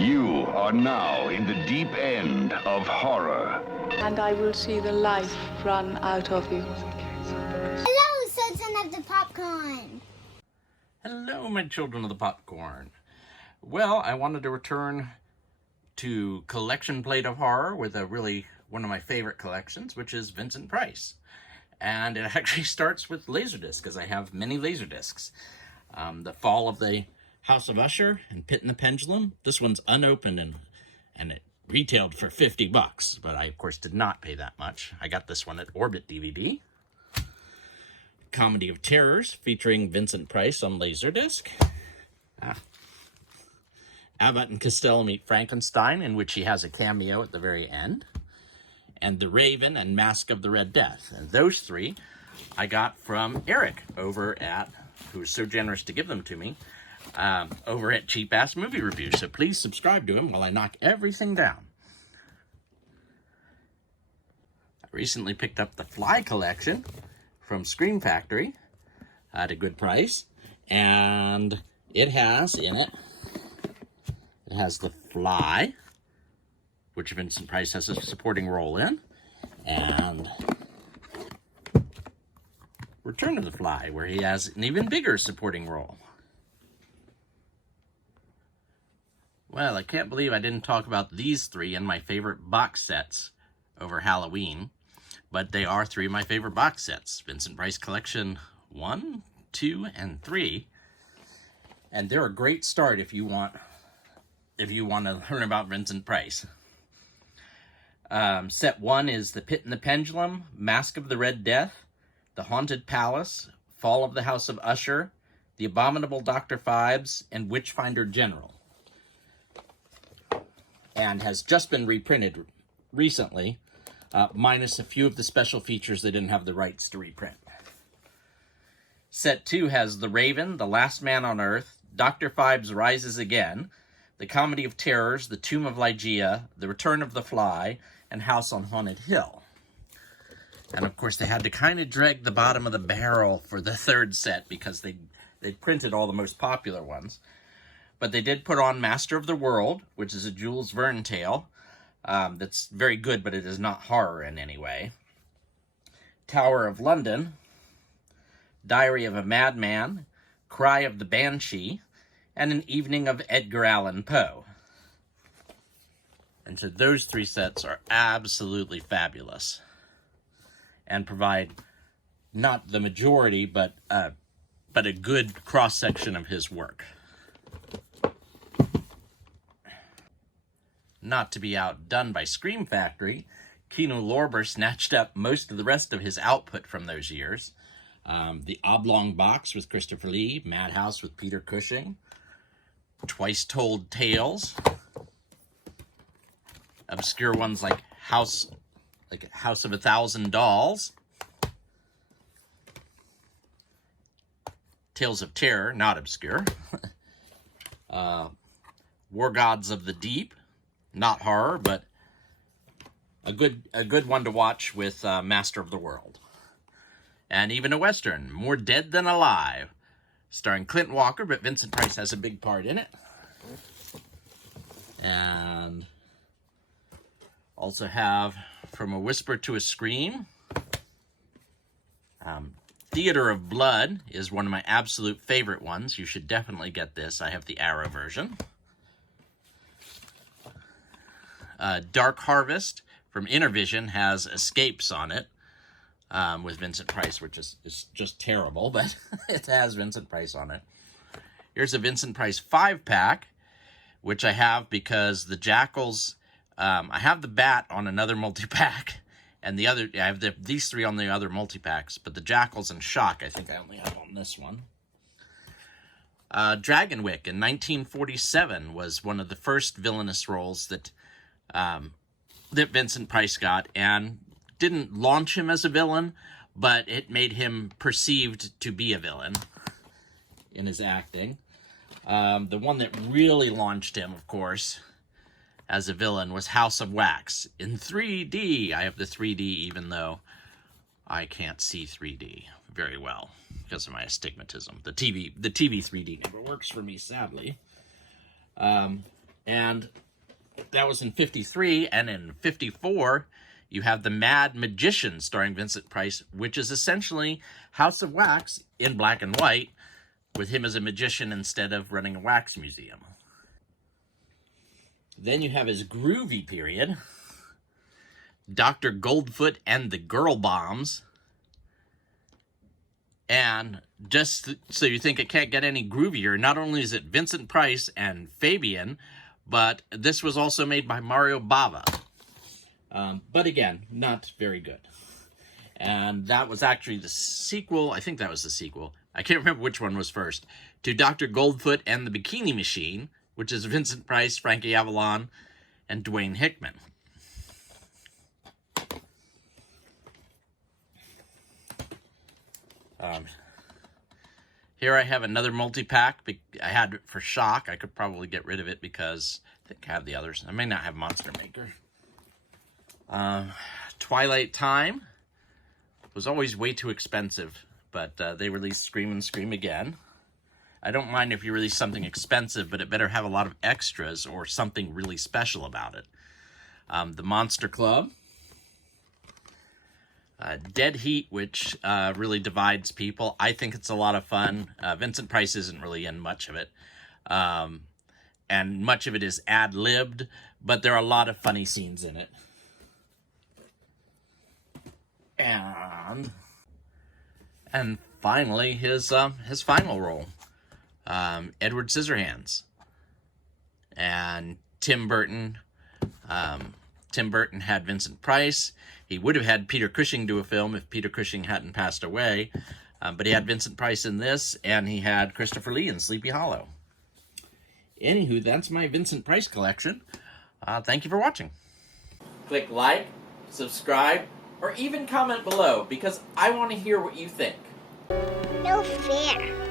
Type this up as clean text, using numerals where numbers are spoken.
You are now in the deep end of horror. And I will see the life run out of you. Hello, Sultan of the Popcorn. Hello, my children of the popcorn. Well, I wanted to return to collection plate of horror with one of my favorite collections, which is Vincent Price. And it actually starts with Laserdisc, because I have many Laserdiscs. The Fall of the House of Usher and Pit and the Pendulum. This one's unopened and it retailed for $50, but I, of course, did not pay that much. I got this one at Orbit DVD. Comedy of Terrors, featuring Vincent Price on Laserdisc. Abbott and Costello Meet Frankenstein, in which he has a cameo at the very end. And The Raven and Mask of the Red Death. And those three I got from Eric who was so generous to give them to me, over at Cheap Ass Movie Review. So please subscribe to him while I knock everything down. I recently picked up the Fly collection from Scream Factory at a good price. And it has in it, the Fly, which Vincent Price has a supporting role in, and Return of the Fly, where he has an even bigger supporting role. Well, I can't believe I didn't talk about these three in my favorite box sets over Halloween, but they are three of my favorite box sets. Vincent Price Collection 1, 2, and 3. And they're a great start if you want to learn about Vincent Price. Set 1 is The Pit and the Pendulum, Mask of the Red Death, The Haunted Palace, Fall of the House of Usher, The Abominable Dr. Phibes, and Witchfinder General. And has just been reprinted recently, minus a few of the special features they didn't have the rights to reprint. Set 2 has The Raven, The Last Man on Earth, Dr. Phibes Rises Again, The Comedy of Terrors, The Tomb of Ligeia, The Return of the Fly, and House on Haunted Hill. And of course they had to kind of drag the bottom of the barrel for the third set because they printed all the most popular ones. But they did put on Master of the World, which is a Jules Verne tale that's very good, but it is not horror in any way. Tower of London, Diary of a Madman, Cry of the Banshee, and An Evening of Edgar Allan Poe. And so those three sets are absolutely fabulous and provide not the majority, but a good cross-section of his work. Not to be outdone by Scream Factory, Kino Lorber snatched up most of the rest of his output from those years. The Oblong Box with Christopher Lee, Madhouse with Peter Cushing, Twice Told Tales, obscure ones like House of a Thousand Dolls, Tales of Terror, not obscure, War Gods of the Deep, not horror, but a good one to watch with Master of the World. And even a Western, More Dead Than Alive, starring Clint Walker, but Vincent Price has a big part in it. And also have From a Whisper to a Scream. Theater of Blood is one of my absolute favorite ones. You should definitely get this. I have the Arrow version. Dark Harvest from Intervision has Escapes on it with Vincent Price, which is just terrible, but it has Vincent Price on it. Here's a Vincent Price 5-pack, which I have because the Jackals, I have the Bat on another multi-pack, and I have these three on the other multi-packs, but the Jackals and Shock, I think I only have on this one. Dragonwyck in 1947 was one of the first villainous roles that Vincent Price got, and didn't launch him as a villain, but it made him perceived to be a villain in his acting. The one that really launched him, of course, as a villain was House of Wax in 3D. I have the 3D, even though I can't see 3D very well because of my astigmatism. The TV 3D never works for me, sadly. And that was in 53, and in 54, you have The Mad Magician starring Vincent Price, which is essentially House of Wax in black and white, with him as a magician instead of running a wax museum. Then you have his groovy period, Dr. Goldfoot and the Girl Bombs. And just so you think it can't get any groovier, not only is it Vincent Price and Fabian, but this was also made by Mario Bava. But again, not very good. And that was actually the sequel, I think that was the sequel, I can't remember which one was first, to Dr. Goldfoot and the Bikini Machine, which is Vincent Price, Frankie Avalon, and Dwayne Hickman. Here I have another multi-pack. I had it for shock. I could probably get rid of it because I think I have the others. I may not have Monster Maker. Twilight Time was always way too expensive, but they released Scream and Scream Again. I don't mind if you release something expensive, but it better have a lot of extras or something really special about it. The Monster Club. Dead Heat, which really divides people. I think it's a lot of fun. Vincent Price isn't really in much of it. And much of it is ad-libbed, but there are a lot of funny scenes in it. And finally, his final role, Edward Scissorhands. And Tim Burton. Tim Burton had Vincent Price. He would have had Peter Cushing do a film if Peter Cushing hadn't passed away. But he had Vincent Price in this, and he had Christopher Lee in Sleepy Hollow. Anywho, that's my Vincent Price collection. Thank you for watching. Click like, subscribe, or even comment below, because I want to hear what you think. No fair.